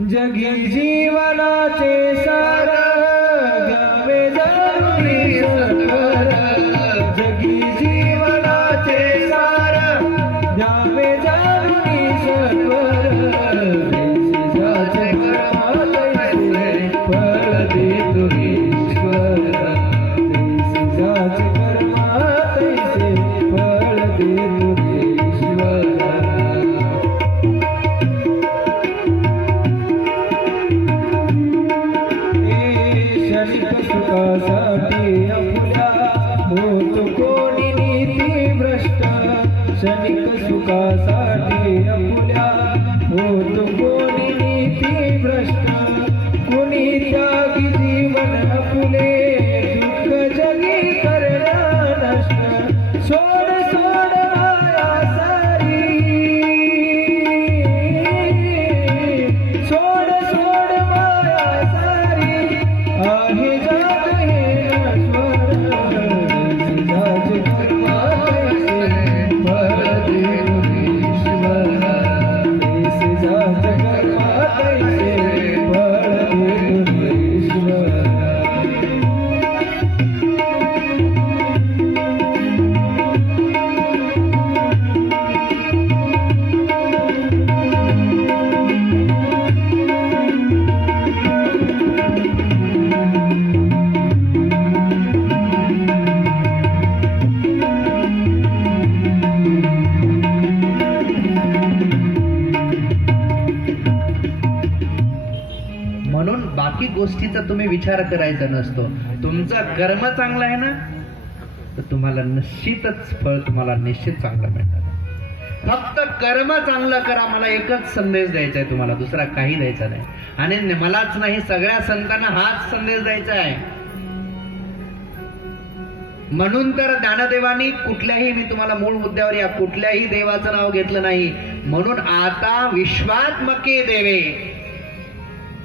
जगी जीवनाचे सार घ्यावे जरुरी सत्वर, जगी जीवनाचे सार घ्यावे जरुरी सत्वर, देशाचे कर्मातैसे फळ देतो ईश्वर, देशाचे कर्मातैसे फळ देतो ईश्वर. सुखासाठी आपुल्या होत कोणी नीती भ्रष्ट, क्षणिक सुखासाठी आपुल्या होत कोणी नीती भ्रष्ट, कोणी त्यागी जीवन आपुले दुःख जगी करण्या नष्ट. सोड सोड माया सारी, सोड सोड माया सारी, आहे जग हे नश्वर, देशाचे कर्मातैसे फळ देतो ईश्वर, देशाचे कर्मातैसे फळ देतो ईश्वर. म्हणून बाकी गोष्टीचा तुम्ही विचार करायचा नसतो. तुमचं कर्म चांगलं आहे ना, तर तुम्हाला निश्चितच फळ तुम्हाला निश्चित चांगलं मिळणार. फक्त कर्म चांगलं करा. मला एकच संदेश द्यायचा आहे तुम्हाला, दुसरा काही द्यायचा नाही. आणि मलाच नाही, सगळ्या संतांना हाच संदेश द्यायचा आहे. म्हणून तर ज्ञानदेवानी कुठल्याही, मी तुम्हाला मूळ मुद्द्यावर या, कुठल्याही देवाचं नाव घेतलं नाही. म्हणून आता विश्वात्मके देवे,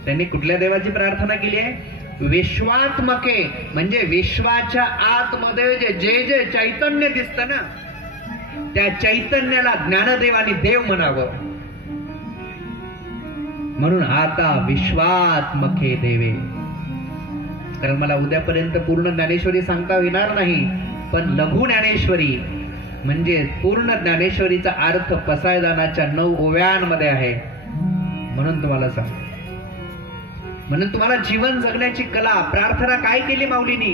त्यांनी कुठल्या देवाची प्रार्थना केली आहे? विश्वात्मके, म्हणजे विश्वाच्या आतमध्ये जे जे चैतन्य दिसतं ना, त्या चैतन्याला ज्ञानदेवानी देव म्हणावं. म्हणून आता विश्वात्मके देवे. कारण मला उद्यापर्यंत पूर्ण ज्ञानेश्वरी सांगता येणार नाही, पण लघु ज्ञानेश्वरी म्हणजे पूर्ण ज्ञानेश्वरीचा अर्थ पसायदानाच्या 9 ओव्यांमध्ये आहे. म्हणून तुम्हाला सांग, म्हणून तुम्हाला जीवन जगण्याची कला, प्रार्थना काय केली माऊलीनी?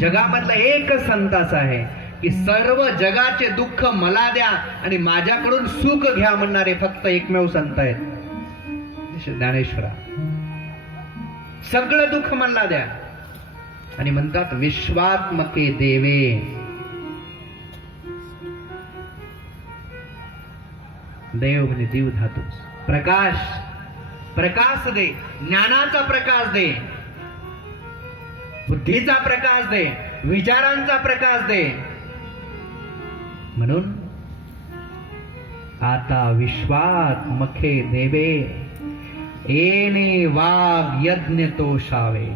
जगामधला एक संत असा आहे की सर्व जगाचे दुःख मला द्या आणि माझ्याकडून सुख घ्या म्हणणारे फक्त एकमेव संत आहेत ज्ञानेश्वरा. सगळं दुःख मला द्या आणि म्हणतात विश्वात्मके देवे. देव म्हणजे जीव धातू. प्रकाश, प्रकाश दे, ज्ञानाचा प्रकाश दे, बुद्धीचा प्रकाश दे, विचारांचा प्रकाश दे. म्हणून आता विश्वात्मके देवे, येणे वाग यज्ञ तोषावे.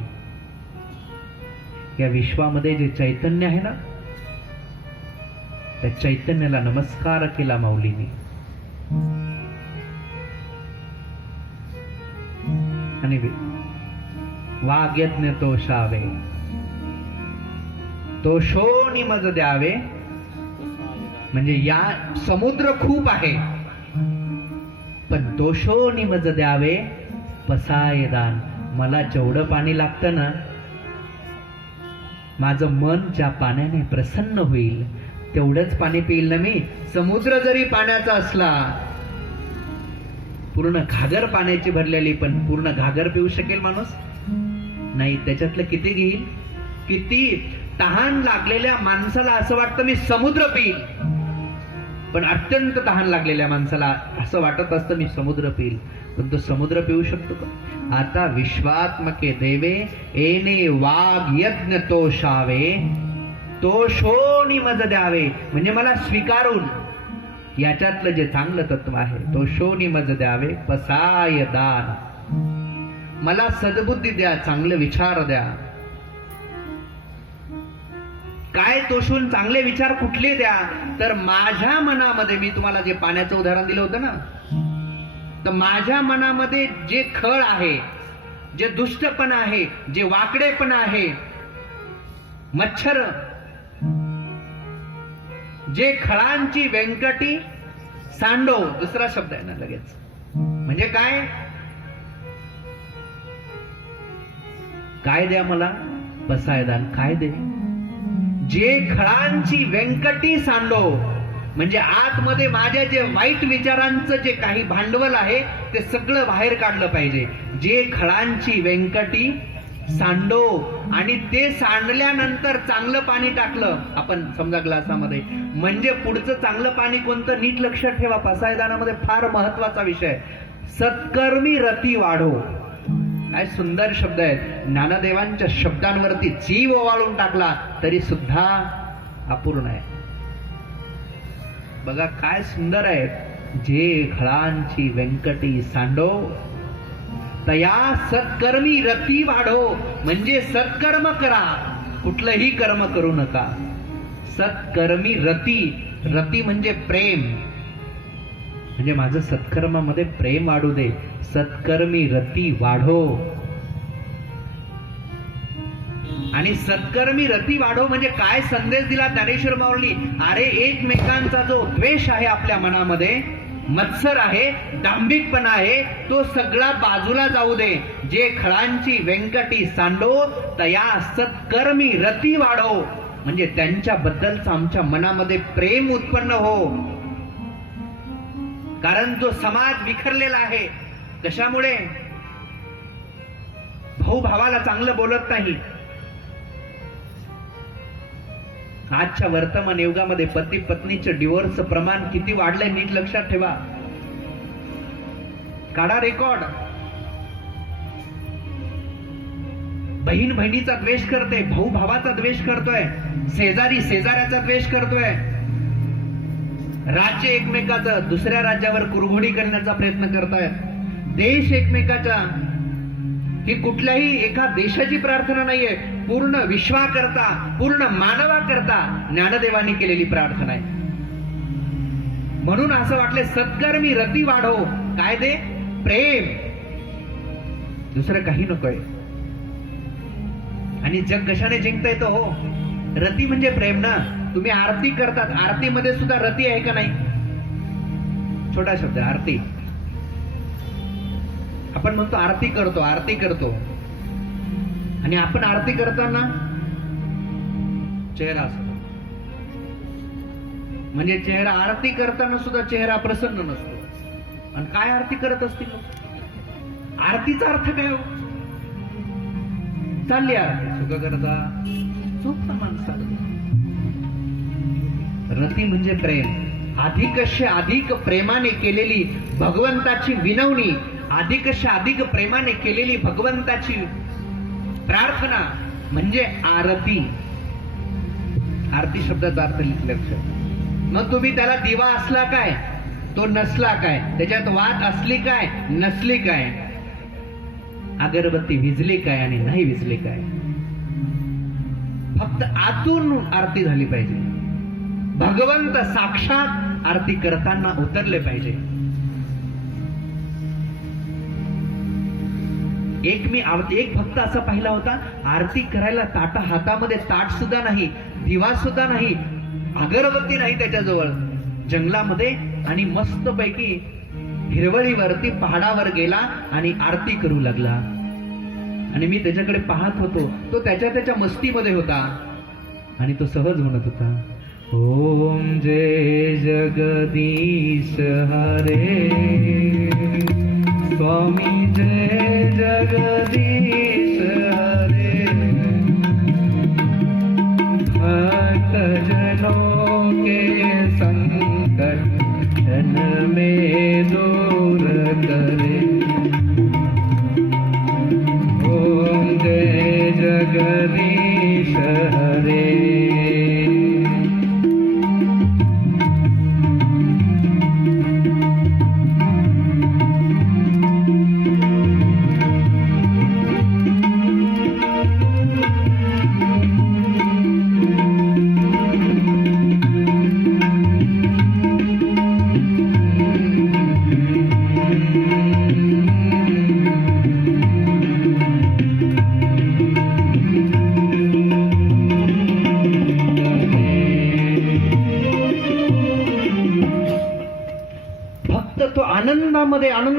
या विश्वामध्ये जे चैतन्य आहे ना, त्या चैतन्याला नमस्कार केला माऊलीने. आणि वाग यज्ञ तोषावे, तोषोनी मज द्यावे. म्हणजे या समुद्र खूप आहे, पण दोषोनी मज द्यावे पसाय दान. मला जेवढं पाणी लागतं ना, माझं मन ज्या पाण्याने प्रसन्न होईल तेवढंच पाणी पिईल ना मी. समुद्र जरी पाण्याचा असला, पूर्ण घागर पाण्याची भरलेली, पण पूर्ण घागर पिऊ शकेल माणूस? नाही. त्याच्यातलं किती घेईल? किती तहान लागलेल्या माणसाला असं वाटतं मी समुद्र पिईल, पण अत्यंत तहान लागलेल्या माणसाला असं वाटत असतं मी समुद्र पिईल, पण तो समुद्र पिऊ शकतो का? आता विश्वात्मके देवे, येणे वाग यज्ञ तोषावे, तोषोनी मज द्यावे. म्हणजे मला स्वीकारून याच्यातलं जे चांगलं तत्व आहे तोषोनी मज द्यावे पसाय दान. मला सद्बुद्धी द्या, चांगले विचार द्या. काय तोषून चांगले विचार कुठले द्या? तर माझ्या मनामध्ये, मी तुम्हाला जे पाण्याचं उदाहरण दिलं होतं ना, तर माझ्या मनामध्ये जे खळ आहे, जे दुष्टपण आहे, जे वाकडेपण आहे, मच्छर, जे खळांची व्यंकटी सांडो, दुसरा शब्द आहे ना लगेच, म्हणजे काय? काय द्या मला बसायदान, काय दे? जे खळांची व्यंकटी सांडो, म्हणजे आतमध्ये माझ्या जे वाईट विचारांचं जे काही भांडवल आहे ते सगळं बाहेर काढलं पाहिजे. जे खळांची व्यंकटी सांडो, आणि ते सांडल्यानंतर चांगलं पाणी टाकलं आपण समजा ग्लासामध्ये, म्हणजे पुढचं चांगलं पाणी कोणतं नीट लक्षात ठेवा. पसायदानामध्ये फार महत्वाचा विषय, सत्कर्मी रती वाढो. काय सुंदर शब्द आहेत. ज्ञानदेवांच्या शब्दांवरती जीव ओवाळून टाकला तरी सुद्धा अपूर्ण आहे. बघा काय सुंदर आहे. जे खळांची व्यंकटी सांडो, तया सत्कर्मी रती वाढो, म्हणजे सत्कर्म करा, कुठलंही कर्म करू नका. सत्कर्मी रती, रती म्हणजे प्रेम, म्हणजे माझं सत्कर्मामध्ये प्रेम वाढू दे. सत्कर्मी रती वाढो. आणि सत्कर्मी रती वाढो म्हणजे काय संदेश दिला ज्ञानेश्वर माऊली? अरे एकमेकांचा जो द्वेष आहे आपल्या मनामध्ये, मत्सर आहे, दांभिकपणा आहे, तो सगळा बाजूला जाऊ दे. जे खळांची व्यंकटी सांडो, तया सत्कर्मी रती वाढो, म्हणजे त्यांच्याबद्दलचं आमच्या मनामध्ये प्रेम उत्पन्न हो. कारण जो समाज विखरलेला आहे, कशामुळे? भाऊ भावाला चांगलं बोलत नाही. आजच्या वर्तमान युगामध्ये पती पत्नीचं डिवोर्स प्रमाण किती वाढलंय नीट लक्षात ठेवा. काढा रेकॉर्ड. बहीण बहिणीचा द्वेष करते, भाऊ भावाचा द्वेष करतोय, शेजारी शेजाऱ्याचा द्वेष करतोय, राज्य एकमेकाचं दुसऱ्या राज्यावर कुरघोडी करण्याचा प्रयत्न करतायत, देश एकमेकाच्या, ही कुठल्याही एका देशाची प्रार्थना नाहीये, पूर्ण विश्वाकरता, पूर्ण मानवाकरता ज्ञानदेवांनी केलेली प्रार्थना आहे. म्हणून असं वाटले सत्कर्मी रती वाढो. काय दे? प्रेम, दुसरं काही नकोय. आणि जग कशाने जिंकता येतं हो? रती म्हणजे प्रेम ना. तुम्ही आरती करतात, आरतीमध्ये सुद्धा रती आहे का नाही? छोटा शब्द आरती. आपण म्हणतो आरती करतो, आरती करतो, आणि आपण आरती करताना चेहरा असतो, म्हणजे चेहरा आरती करताना सुद्धा चेहरा प्रसन्न नसतो. आणि काय आरती करत असतील? आरतीचा अर्थ काय हो? चालली आरती, सुख करता चूक माणसाला. रती म्हणजे प्रेम. अधिकशे अधिक प्रेमाने केलेली भगवंताची विनवणी, अधिकशे अधिक प्रेमाने केलेली भगवंताची प्रार्थना म्हणजे आरती. आरती शब्दाचा अर्थ लक्षात. मग तुम्ही त्याला दिवा असला काय, तो नसला काय, त्याच्यात वात असली काय, नसली काय, अगरबत्ती विजली काय आणि नाही विजली काय, फक्त आतून आरती झाली पाहिजे. भगवंत साक्षात आरती करताना उतरले पाहिजे. एक भक्त असा पाहिला होता, आरती करायला ताटा हातामध्ये ताट सुद्धा नाही, दिवा सुद्धा नाही, अगरबत्ती नाही त्याच्याजवळ, जंगलामध्ये, आणि मस्त पैकी हिरवळीवरती पहाडावर गेला आणि आरती करू लागला. आणि मी त्याच्याकडे पाहत होतो, तो त्याच्या मस्तीमध्ये होता आणि तो सहज म्हणत होता, ओम जय जगदीश हरे, स्वामी जय जगदीश हरे, भक्त जनों के संकट जन में दूर करे, ओम जय जगदीश हरे.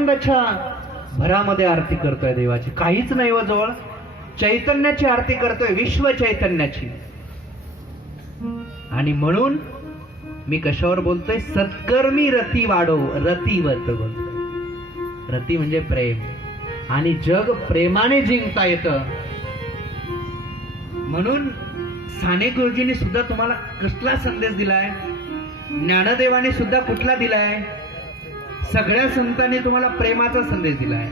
आनंदाच्या भरामध्ये आरती करतोय देवाची. काहीच नाही व जवळ, चैतन्याची आरती करतोय, विश्व चैतन्याची. आणि म्हणून मी कशावर बोलतोय? सत्कर्मी रती वाढो, रतीवत बोलतोय. रती म्हणजे प्रेम, आणि जग प्रेमाने जिंकता येतं. म्हणून साने गुरुजींनी सुद्धा तुम्हाला कसला संदेश दिलाय? ज्ञानदेवाने सुद्धा कुठला दिलाय? सगळ्या संतांनी तुम्हाला प्रेमाचा संदेश दिलाय.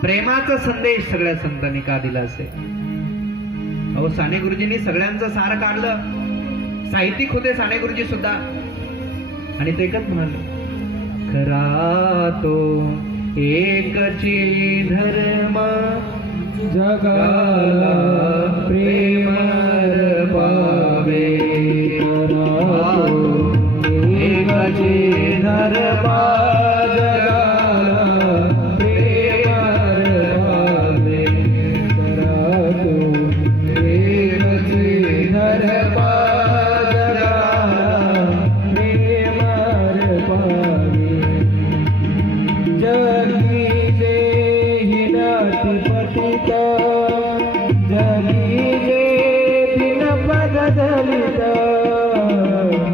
प्रेमाचा संदेश सगळ्या संतांनी का दिला असेल? अहो, साने गुरुजींनी सगळ्यांचं सार काढलं. साहित्यिक होते साने गुरुजी सुद्धा, आणि ते एकच म्हणाले, खरा तो एकची धर्म जगाला प्रेम पावे. एकची धर्म जगाला प्रेम पावे. एकची धर्म जगाला प्रेम पावे. जगी जे हिनाती पतित, जगी जे दिनपद दलित,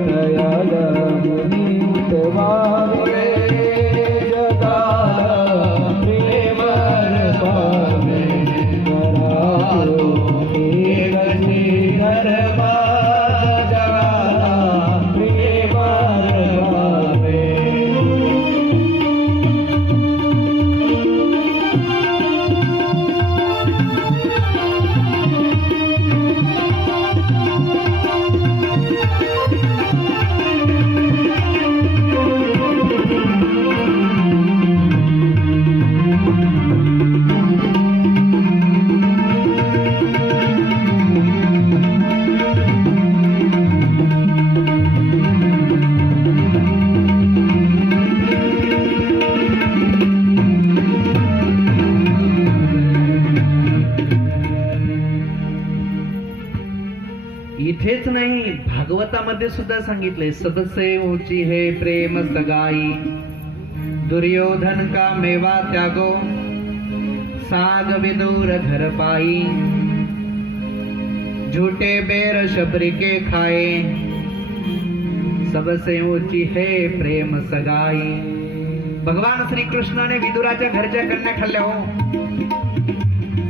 दयाला मुनीत वावे. जगाला प्रेम पावे. करातो एकची धर्म जगाला प्रेम पावे. इथेच नाही, भागवतामध्ये सुद्धा सांगितले, सदसेवची हे प्रेम सगाई, दुर्योधन का मेवा त्यागो, साग विदूर घर पाई, झूठे बेर शबरिके खाए, सबसेवची हे प्रेम सगाई. भगवान श्री कृष्णाने विदुराच्या घरच्या कन्या खाल्ल्या हो,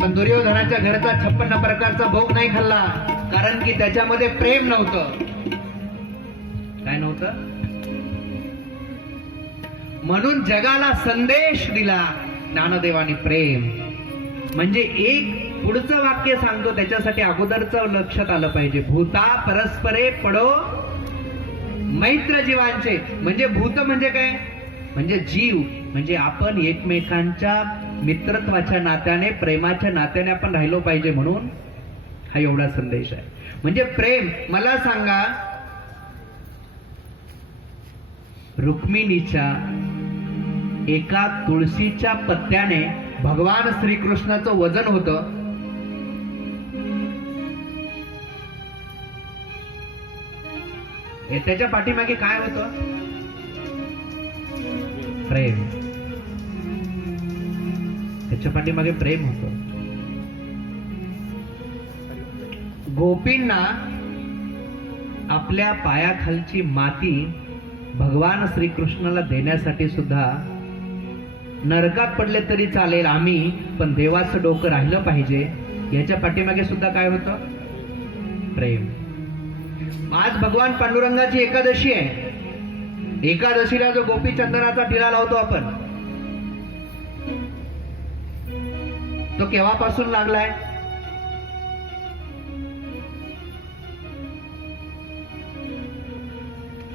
पण दुर्योधनाच्या घरचा 56 प्रकारचा भोग नाही खाल्ला, कारण की त्याच्यामध्ये प्रेम नव्हतं. काय नव्हतं? म्हणून जगाला संदेश दिला ज्ञानदेवानी, प्रेम म्हणजे एक पुढचं वाक्य सांगतो त्याच्यासाठी अगोदरचं लक्षात आलं पाहिजे. भूता परस्परे पडो मैत्र जीवांचे. म्हणजे भूत म्हणजे काय? म्हणजे जीव, म्हणजे आपण एकमेकांच्या मित्रत्वाच्या नात्याने, प्रेमाच्या नात्याने आपण राहिलो पाहिजे, म्हणून हा एवढा संदेश आहे. म्हणजे प्रेम. मला सांगा, रुक्मिणीच्या एका तुळशीच्या पत्त्याने भगवान श्रीकृष्णाचं वजन होतं. त्याच्या पाठीमागे काय होतं? प्रेम. त्याच्या पाठीमागे प्रेम होतं. गोपींना आपल्या पायाखालची माती भगवान श्रीकृष्णाला देण्यासाठी सुद्धा नरकात पडले तरी चालेल आम्ही, पण देवाचं डोकं राहिलं पाहिजे, याच्या पाठीमागे सुद्धा काय होतं? प्रेम. आज भगवान पांडुरंगाची एकादशी आहे. एकादशीला जो गोपी चंदनाचा टिळा लावतो आपण, तो केव्हापासून लागलाय?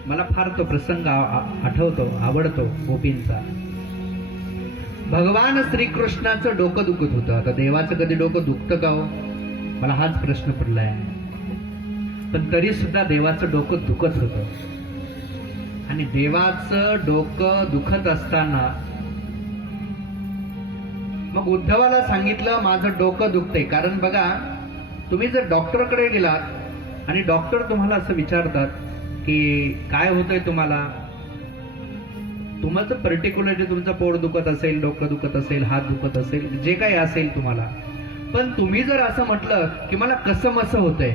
मला फार तो प्रसंग आठवतो, आवडतो गोपींचा. भगवान श्रीकृष्णाचं डोकं दुखत होतं. आता देवाचं कधी डोकं दुखतं का हो? मला हाच प्रश्न पडलाय. पण तरी सुद्धा देवाचं डोकं दुखत होतं. आणि देवाचं डोकं दुखत असताना मग उद्धवाला सांगितलं, माझं डोकं दुखतंय. कारण बघा, तुम्ही जर डॉक्टरकडे गेलात आणि डॉक्टर तुम्हाला असं विचारतात की काय होतंय तुम्हाला, तुमचं पर्टिक्युलरली तुमचं पोट दुखत असेल, डोकं दुखत असेल, हात दुखत असेल, जे काही असेल तुम्हाला, पण तुम्ही जर असं म्हटलं की मला कसमसं होतंय,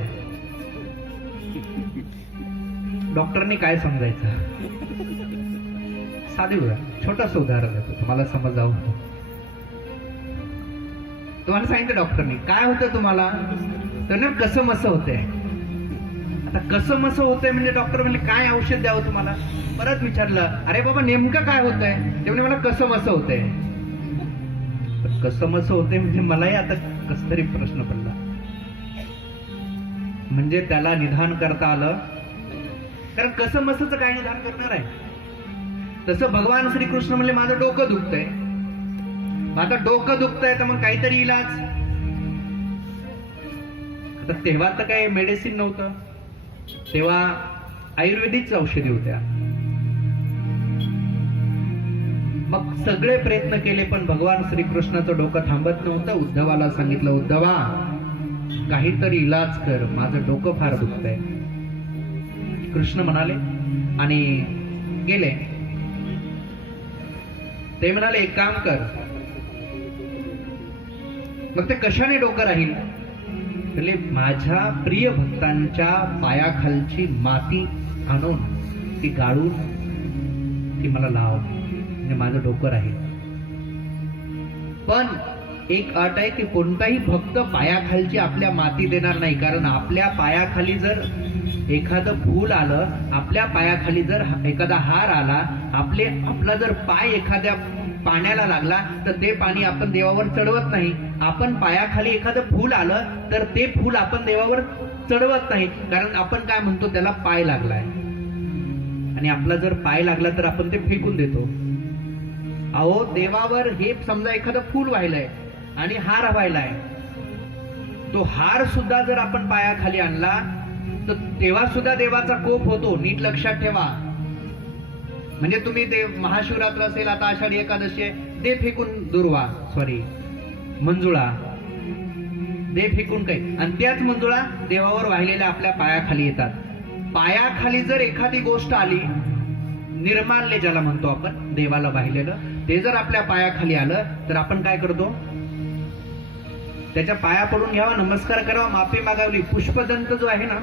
डॉक्टरनी काय समजायचं? साधे उदाहरण, छोटंसं उदाहरण देतो तुम्हाला समजावं. तुम्हाला सांगितलं डॉक्टरनी काय होतं तुम्हाला, तर ना कसमसं होतंय. आता कसमसं होतंय म्हणजे डॉक्टर म्हणले काय औषध द्यावं तुम्हाला? परत विचारलं, अरे बाबा नेमकं काय होतंय? ते म्हणजे मला कसमसं होतंय. कसमसं होतंय म्हणजे मलाही आता कस तरी प्रश्न पडला. म्हणजे त्याला निदान करता आलं, कारण कसमसंचं काय निदान करणार आहे? तसं भगवान श्रीकृष्ण म्हणले माझं डोकं दुखतंय. आता डोकं दुखतंय तर मग काहीतरी इलाज. आता तेव्हा तर काही मेडिसिन नव्हतं, तेव्हा आयुर्वेदिक औषधी होत्या. मग सगळे प्रयत्न केले पण भगवान श्रीकृष्णाचं डोकं थांबत नव्हतं. उद्धवाला सांगितलं, उद्धवा काहीतरी इलाज कर, माझं डोकं फार दुखतंय. कृष्ण म्हणाले आणि गेले. ते म्हणाले एक काम कर. मग ते कशाने डोकं राहील? म्हणजे माझ्या प्रिय भक्तांच्या पायाखालची माती आणून ती गाळून ती मला लाव, म्हणजे माझं डोकं राहील. पण एक अट आहे की कोणताही भक्त पायाखालची आपल्या माती देणार नाही, कारण आपल्या पायाखाली जर एखादं फूल आलं, आपल्या पायाखाली जर एखादा हार आला, आपला जर पाय एखाद्या पाण्याला लागला तर ते पाणी आपण देवावर चढवत नाही. आपण पायाखाली एखादं फूल आलं तर ते फूल आपण देवावर चढवत नाही, कारण आपण काय म्हणतो, त्याला पाय लागलाय. आणि आपला जर पाय लागला तर आपण ते फेकून देतो. अहो देवावर हे समजा एखादं फूल व्हायलंय आणि हार व्हायलाय, तो हार सुद्धा जर आपण पायाखाली आणला तर तेव्हा सुद्धा देवाचा कोप होतो. नीट लक्षात ठेवा. म्हणजे तुम्ही ते महाशिवरात्र असेल, आता आषाढी एकादशी आहे, दे फेकून दुर्वा, सॉरी मंजुळा दे फेकून काही, आणि त्याच मंजुळा देवावर वाहिलेल्या आपल्या पायाखाली येतात. पायाखाली जर एखादी गोष्ट आली, निर्माल्य ज्याला म्हणतो आपण, देवाला वाहिलेलं, ते जर आपल्या पायाखाली आलं तर आपण काय करतो? त्याच्या पाया पडून घ्यावा, नमस्कार करावा, माफी मागावली. पुष्पदंत जो आहे ना,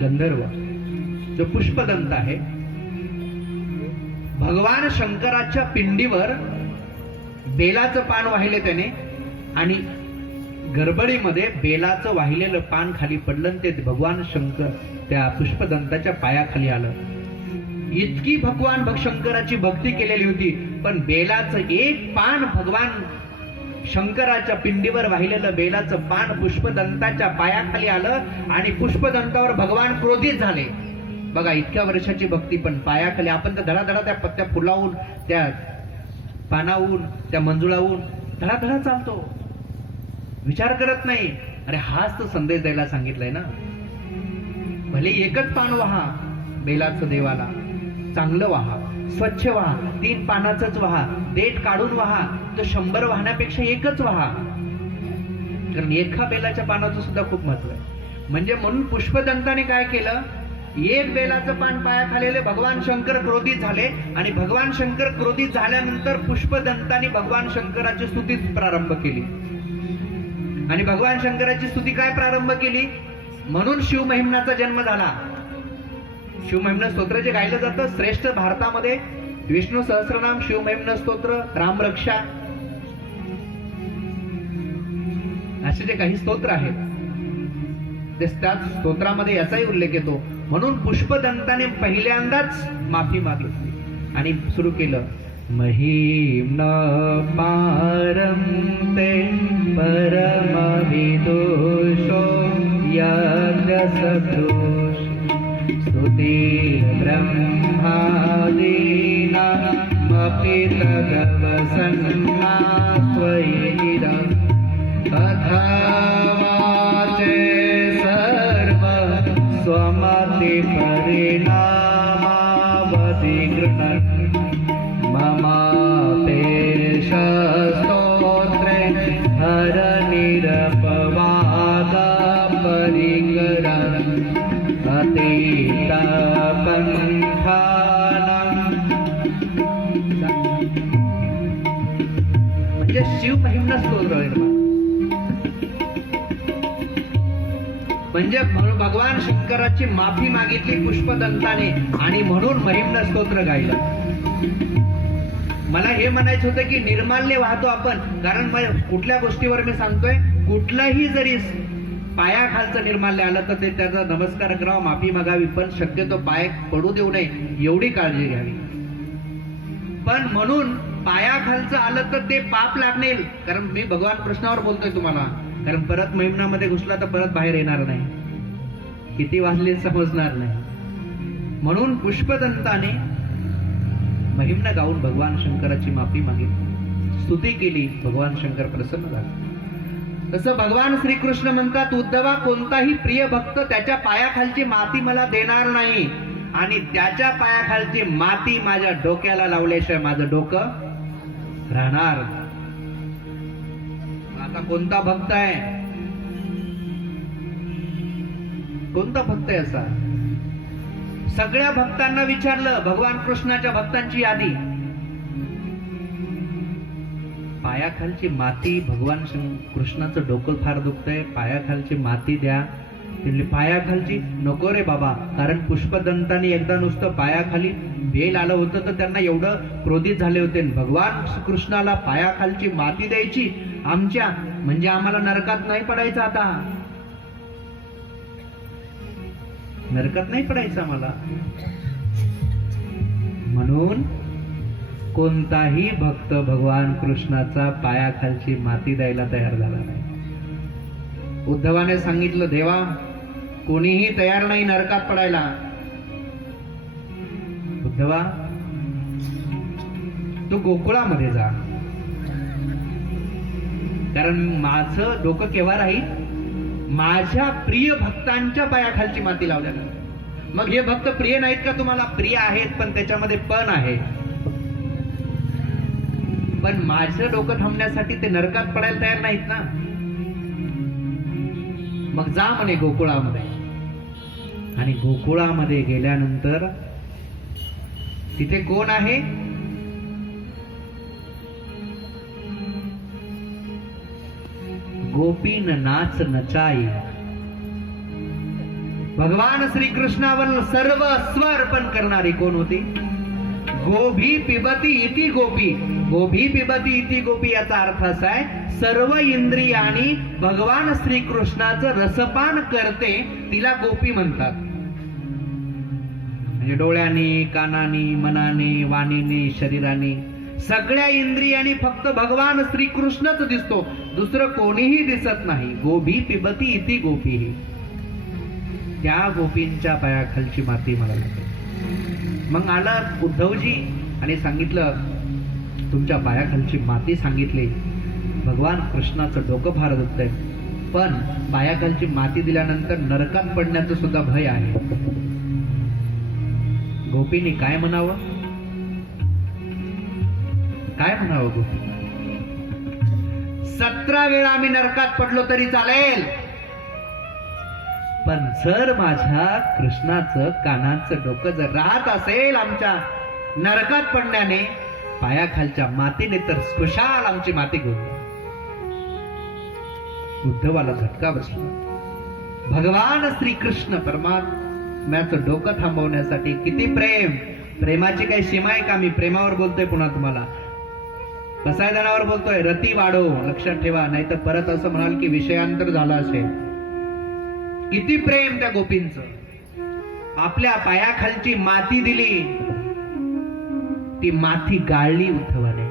गंधर्व जो पुष्पदंत आहे, भगवान शंकराच्या पिंडीवर बेलाचं पान वाहिले त्याने, आणि गडबडीमध्ये बेलाचं वाहिलेलं पान खाली पडलं, ते भगवान शंकर त्या पुष्पदंताच्या पायाखाली आलं. इतकी भगवान शंकराची भक्ती केलेली होती, पण बेलाचं एक पान, भगवान शंकराच्या पिंडीवर वाहिलेलं बेलाचं पान पुष्पदंताच्या पायाखाली आलं आणि पुष्पदंतावर भगवान क्रोधित झाले. बघा, इतक्या वर्षाची भक्ती, पण पायाखाली आपण तर धडाधडा त्या पत्त्या फुलावून, त्या पानावून, त्या मंजुळावून धडाधडा चालतो, विचार करत नाही. अरे हाच तो संदेश द्यायला सांगितलाय ना. भले एकच पान वहा बेलाचं देवाला, चांगलं वहा, स्वच्छ वहा, 3 पानाचंच वहा, देठ काढून वहा, तर 100 वाहण्यापेक्षा एकच वहा, कारण एका बेलाच्या पानाचं सुद्धा खूप महत्व आहे. म्हणजे म्हणून पुष्पदंताने काय केलं, एक बेलाचं पान पायाखाली, भगवान शंकर क्रोधित झाले, आणि भगवान शंकर क्रोधित झाल्यानंतर पुष्पदंताने भगवान शंकराची स्तुती प्रारंभ केली. आणि भगवान शंकराची स्तुती काय प्रारंभ केली? म्हणून शिवमहिम्नाचा जन्म झाला. शिवमहिम्न स्तोत्र जे गायलं जातं श्रेष्ठ भारतामध्ये, विष्णू सहस्रनाम, शिवमहिम्न स्तोत्र, रामरक्षा, असे जे काही स्तोत्र आहेत, त्या स्तोत्रामध्ये याचाही उल्लेख येतो. म्हणून पुष्पदंताने पहिल्यांदाच माफी मागितली आणि सुरू केलं, महिम्न पारं ते परमविदुषो यज्ञसदृश स्तुति ब्रह्मादीनामपि तदवसन्ना त्वयिदं तथा वाचे सर्व स्वमति परिणामावधि गृह्णन् ममापेश स्तोत्रे हर निरपवाद परिकरन् अतीत पंथानं शिव महिम्न स्तोत्र निर्माण. म्हणजे भगवान शंकराची माफी मागितली पुष्पदंताने आणि म्हणून महिम्न स्तोत्र गायलं. मला हे म्हणायचं होतं की निर्माल्य वाहतो आपण, कारण कुठल्या गोष्टीवर मी सांगतोय, कुठलाही जरी पायाखालचं निर्माल्य आलं तर ते त्याचा नमस्कार करावा, माफी मागावी, पण शक्यतो पाय पडू देऊ नये एवढी काळजी घ्यावी. पण म्हणून पायाखालचं आलं तर ते पाप लागेल, कारण मी भगवान कृष्णावर बोलतोय तुम्हाला, कारण परत महिम्नामध्ये घुसला तर परत बाहेर येणार नाही, किती वाजले समजणार नाही. म्हणून पुष्पदंताने महिम्न गाऊन भगवान शंकराची माफी मागितली, स्तुती केली, भगवान शंकर प्रसन्न झाले. तसं भगवान श्रीकृष्ण म्हणतात, उद्धवा, कोणताही प्रिय भक्त त्याच्या पायाखालची माती मला देणार नाही आणि त्याच्या पायाखालची माती माझ्या डोक्याला लावल्याशिवाय माझं डोकं राहणार. आता कोणता भक्त आहे, कोणता भक्त आहे असा? सगळ्या भक्तांना विचारलं, भगवान कृष्णाच्या भक्तांची यादी, पायाखालची माती, भगवान कृष्णाचं डोकं फार दुखतंय, पायाखालची माती द्या. पायाखालची नको रे बाबा, कारण पुष्पदंताने एकदा नुसतं पायाखाली बेल आलं होतं तर त्यांना एवढं क्रोधित झाले होते. भगवान कृष्णाला पायाखालची माती द्यायची आमच्या, म्हणजे आम्हाला नरकात नाही पडायचं, आता नरकात नाही पडायचं आम्हाला. म्हणून कोणताही भक्त भगवान कृष्णाचा पायाखालची माती द्यायला तयार झाला नाही. उद्धवाने सांगितलं, देवा, कोणीही तयार नाही नरकात पडायला. उद्धवा, तू गोकुळामध्ये जा, कारण माझं डोकं केव्हा राहील, माझ्या प्रिय भक्तांच्या पायाखालची माती लावल्यानं. मग हे भक्त प्रिय नाहीत का तुम्हाला? प्रिय आहेत, पण त्याच्यामध्ये पण आहे. पण माझं डोकं थांबण्यासाठी ते नरकात पडायला तयार नाहीत ना. मग जा म्हणे गोकुळामध्ये. आणि गोकुळामध्ये गेल्यानंतर तिथे कोण आहे? गोपीन नाच नचाई. भगवान श्रीकृष्णावर सर्व स्व अर्पण करणारी कोण होती? गोभी पिबती इति गोपी. गोभी पिबती इति गोपी याचा अर्थ असा आहे, सर्व इंद्रियांनी भगवान श्रीकृष्णाचं रसपान करते, तिला गोपी म्हणतात. म्हणजे डोळ्यांनी, कानानी, मनाने, वाणीने, शरीराने, सगळ्या इंद्रियांनी फक्त भगवान श्रीकृष्णच दिसतो, दुसरं कोणीही दिसत नाही. गोभी पिबती इति गोपी. त्या गोपींच्या पायाखालची माती मला लागते. मग आला उद्धवजी आणि सांगितलं, तुमच्या पायाखालची माती सांगितली, भगवान कृष्णाचं डोकं फार दुखतंय, पण पायाखालची माती दिल्यानंतर नरकात पडण्याचं सुद्धा भय आहे. गोपींनी काय म्हणावं? काय म्हणावं गोपी? 17 वेळा आम्ही नरकात पडलो तरी चालेल, पण जर माझ्या कृष्णाचं कानाचं डोकं जर राहत असेल आमच्या नरकात पडण्याने, पायाखालच्या मातीने, तर खुशाल आमची माती घेऊन. उद्धवाला झटका बसला. भगवान श्रीकृष्ण परमात्म्याचं डोकं थांबवण्यासाठी किती प्रेम. प्रेमाची काही सीमा आहे का? मी प्रेमावर बोलतोय पुन्हा तुम्हाला, कसायदानावर बोलतोय. रती वाढो, लक्षात ठेवा, नाही तर परत असं म्हणाल की विषयांतर झालं असेल. किती प्रेम त्या गोपींचं. आपल्या पायाखालची माती दिली, ती माती गाळली उद्धवाने,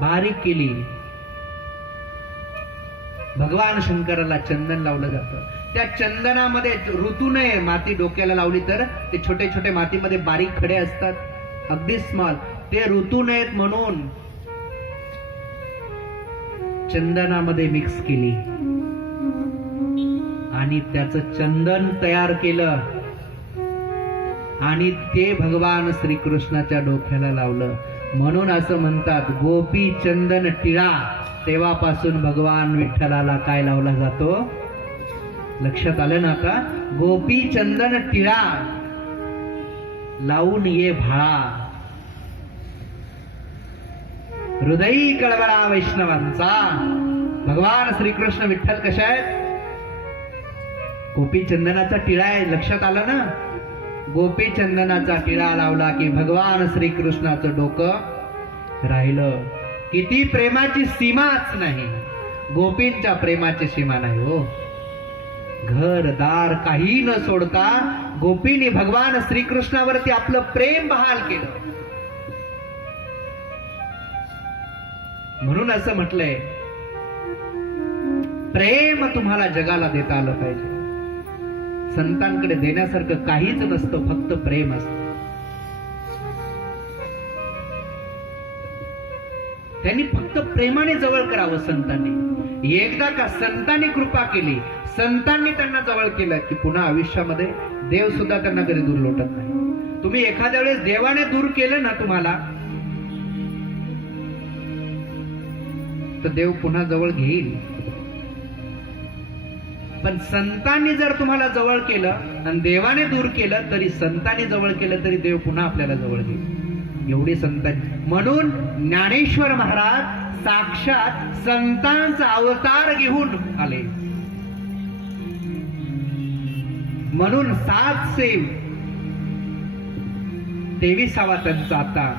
बारीक केली. भगवान शंकराला चंदन लावलं जातं. त्या चंदनामध्ये ऋतूने माती डोक्याला लावली तर ते छोटे छोटे मातीमध्ये बारीक खडे असतात, अगदी स्मॉल, ते ऋतू नयेत म्हणून चंदनामध्ये मिक्स केली आणि त्याचं चंदन तयार केलं आणि ते भगवान श्रीकृष्णाच्या डोक्याला लावलं. म्हणून असं म्हणतात, गोपी चंदन टिळा. तेव्हापासून भगवान विठ्ठलाला काय लावला जातो? लक्षात आलं ना आता? गोपी चंदन टिळा लावून ये भाळा. हृदयी कळवळा वैष्णवांचा. भगवान श्रीकृष्ण विठ्ठल कशा आहेत? गोपीचंदनाचा टिळा आहे, लक्षात आलं ना? गोपीचंदनाचा टिळा लावला की भगवान श्रीकृष्णाचं डोकं राहिलं. किती प्रेमाची सीमाच नाही, गोपींच्या प्रेमाची सीमा नाही हो. घरदार काही न सोडता गोपींनी भगवान श्रीकृष्णावरती आपलं प्रेम बहाल केलं. म्हणून असं म्हटलंय, प्रेम तुम्हाला जगाला देता आलं पाहिजे. संतांकडे देण्यासारखं काहीच नसतं, फक्त प्रेम असतं. त्यांनी फक्त प्रेमाने जवळ करावं संतांनी. एकदा का संतांनी कृपा केली, संतांनी त्यांना जवळ केलं की पुन्हा आयुष्यामध्ये देव सुद्धा त्यांना कधी दूर लोटत नाही. तुम्ही एखाद्या वेळेस देवाने दूर केलं ना तुम्हाला, तर देव पुन्हा जवळ घेईल. पण संतांनी जर तुम्हाला जवळ केलं आणि देवाने दूर केलं, तरी संतांनी जवळ केलं तरी देव पुन्हा आपल्याला जवळ घेईल. एवढी संतांची. म्हणून ज्ञानेश्वर महाराज साक्षात संतांचा अवतार घेऊन आले. म्हणून 723 त्यांचा आता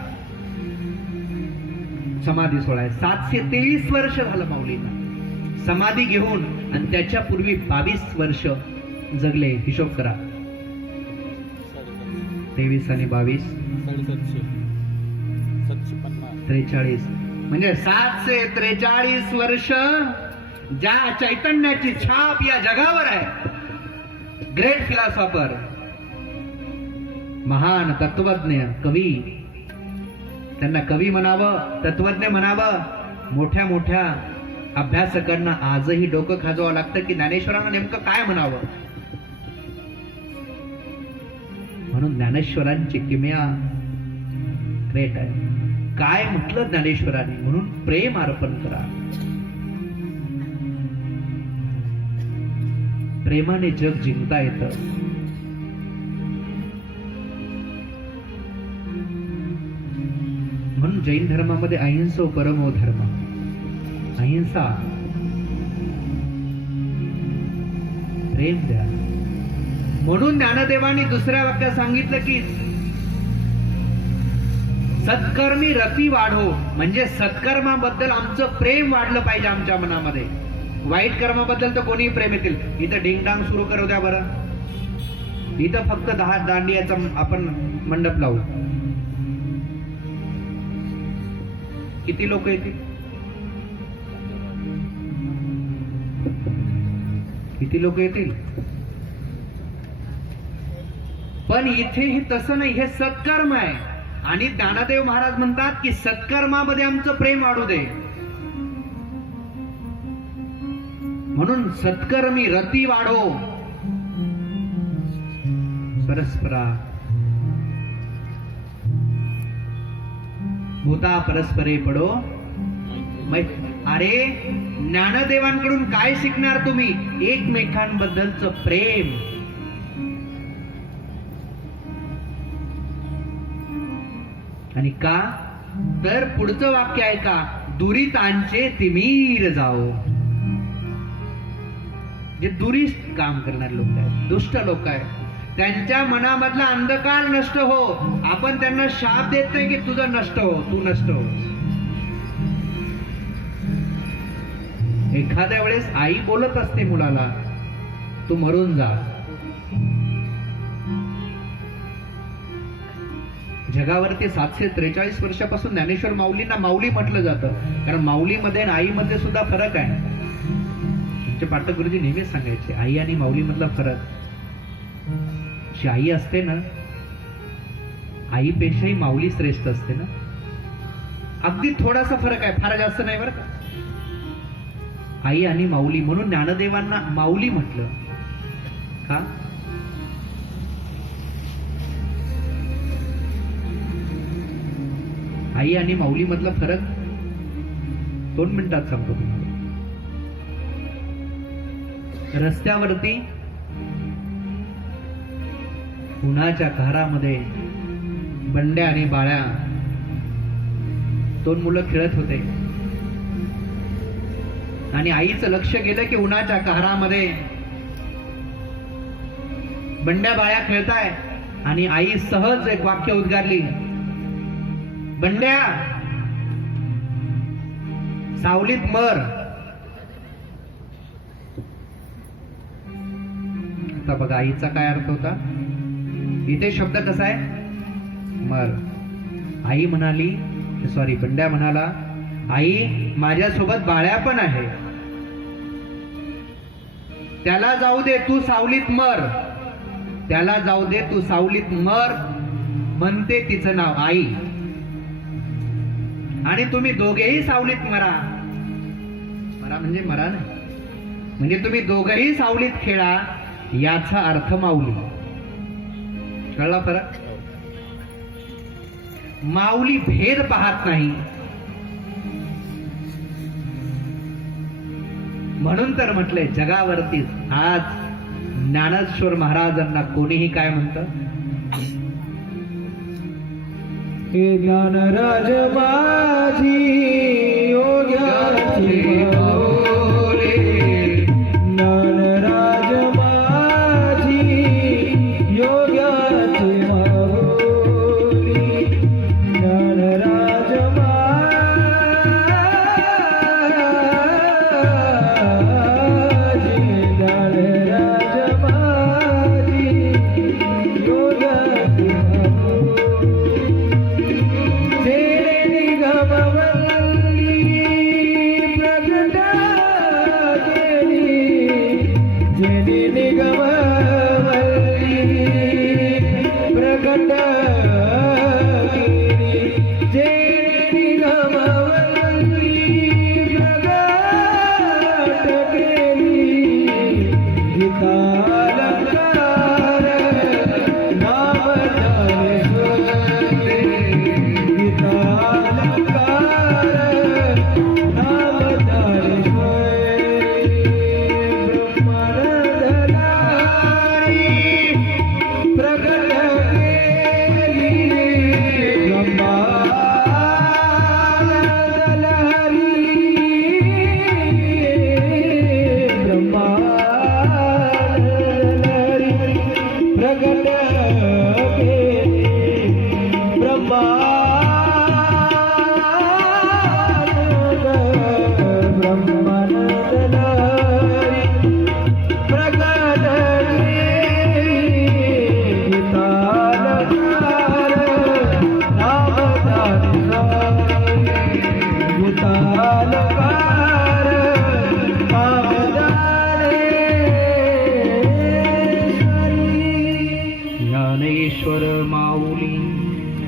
समाधी सोहळा आहे. 723 वर्ष झालं माऊलींना समाधी घेऊन, आणि त्याच्या पूर्वी 22 वर्ष जगले. हिशोब करा, 23 आणि 22 43, म्हणजे 743 वर्ष ज्या चैतन्याची छाप या जगावर आहे. ग्रेट फिलॉसॉफर, महान तत्वज्ञ, कवी, त्यांना कवी म्हणावं, तत्वज्ञ म्हणावं. मोठ्या मोठ्या अभ्यासकांना आजही डोकं खाजवावं लागतं की ज्ञानेश्वरांना नेमकं काय म्हणावं. म्हणून ज्ञानेश्वरांची किमया ग्रेट आहे. काय म्हटलं ज्ञानेश्वरांनी? म्हणून प्रेम अर्पण करा. प्रेमाने जग जिंकता येतं. म्हणून जैन धर्मामध्ये अहिंसो परमो धर्म, अहिंसा, प्रेम द्या. म्हणून ज्ञानदेवांनी दुसऱ्या वाक्यात सांगितलं की सत्कर्मी रती वाढो, म्हणजे सत्कर्माबद्दल आमचं प्रेम वाढलं पाहिजे आमच्या मनामध्ये. वाईट कर्माबद्दल तर कोणीही प्रेम येतील. इथं डिंगडांग सुरू करू द्या बरं, इथं फक्त 10 दांडियाचा आपण मंडप लावू, किती लोक येतील? किती लोक येतील? पण इथेही तसं नाही, हे सत्कर्म आहे. आणि ज्ञानदेव महाराज म्हणतात की सत्कर्मामध्ये आमचं प्रेम वाढू दे. म्हणून सत्कर्मी रती वाढो, परस्परा भूता परस्परे पडो. अरे ज्ञानदेवांकडून काय शिकणार तुम्ही? एकमेकांबद्दलचं प्रेम. आणि का तर पुढचं वाक्य आहे का, दुरितांचे तिमीर जाओ. जे दुरित काम करणारे लोक आहेत, दुष्ट लोक आहेत, त्यांच्या मनामधला अंधकार नष्ट हो. आपण त्यांना शाप देत नाही की तुझं नष्ट हो, तू नष्ट हो. एखाद्या वेळेस आई बोलत असते मुलाला, तू मरून जा. जगावरती 743 वर्षापासून ज्ञानेश्वर माऊलींना माऊली म्हटलं जातं, कारण माऊलीमध्ये आणि आईमध्ये सुद्धा फरक आहे. आमचे पाठक गुरुजी नेहमीच सांगायचे, आई आणि माऊली मधला फरक. जी आई असते ना, आईपेक्षाही माऊली श्रेष्ठ असते ना. अगदी थोडासा फरक आहे, फार जास्त नाही बरं का. आई आणि माऊली, म्हणून ज्ञानदेवांना माऊली म्हटलं का? आई आणि माऊली मधला फरक 2 मिनिटात सांगतो तुम्हाला. रस्त्यावरती उन्हाच्या कहारामध्ये बंड्या आणि बाळ्या दोन मुलं खेळत होते आणि आईचं लक्ष गेलं की उन्हाच्या कहरामध्ये बंड्या बाया खेळताय आणि आई सहज एक वाक्य उद्गारली, बंड्या सावलीत मर. आता बघा आईचा काय अर्थ होता. इथे शब्द कसा आहे, मर. आई म्हणाली, सॉरी बंड्या म्हणाला, आई माझ्यासोबत बाळ्या पण आहे, त्याला जाऊ दे तू सावलीत मर, त्याला जाऊ दे तू सावलीत मर. म्हणते तिचं नाव आई. आणि तुम्ही दोघेही सावलीत मरा. मरा म्हणजे मरा नाही, म्हणजे तुम्ही दोघेही सावलीत खेळा, याचा अर्थ माऊली. कळला फरक. माऊली भेद पाहत नाही. म्हणून तर म्हटलंय जगावरती आज ज्ञानेश्वर महाराजांना कोणीही काय म्हणतं, हे ज्ञानराज माझी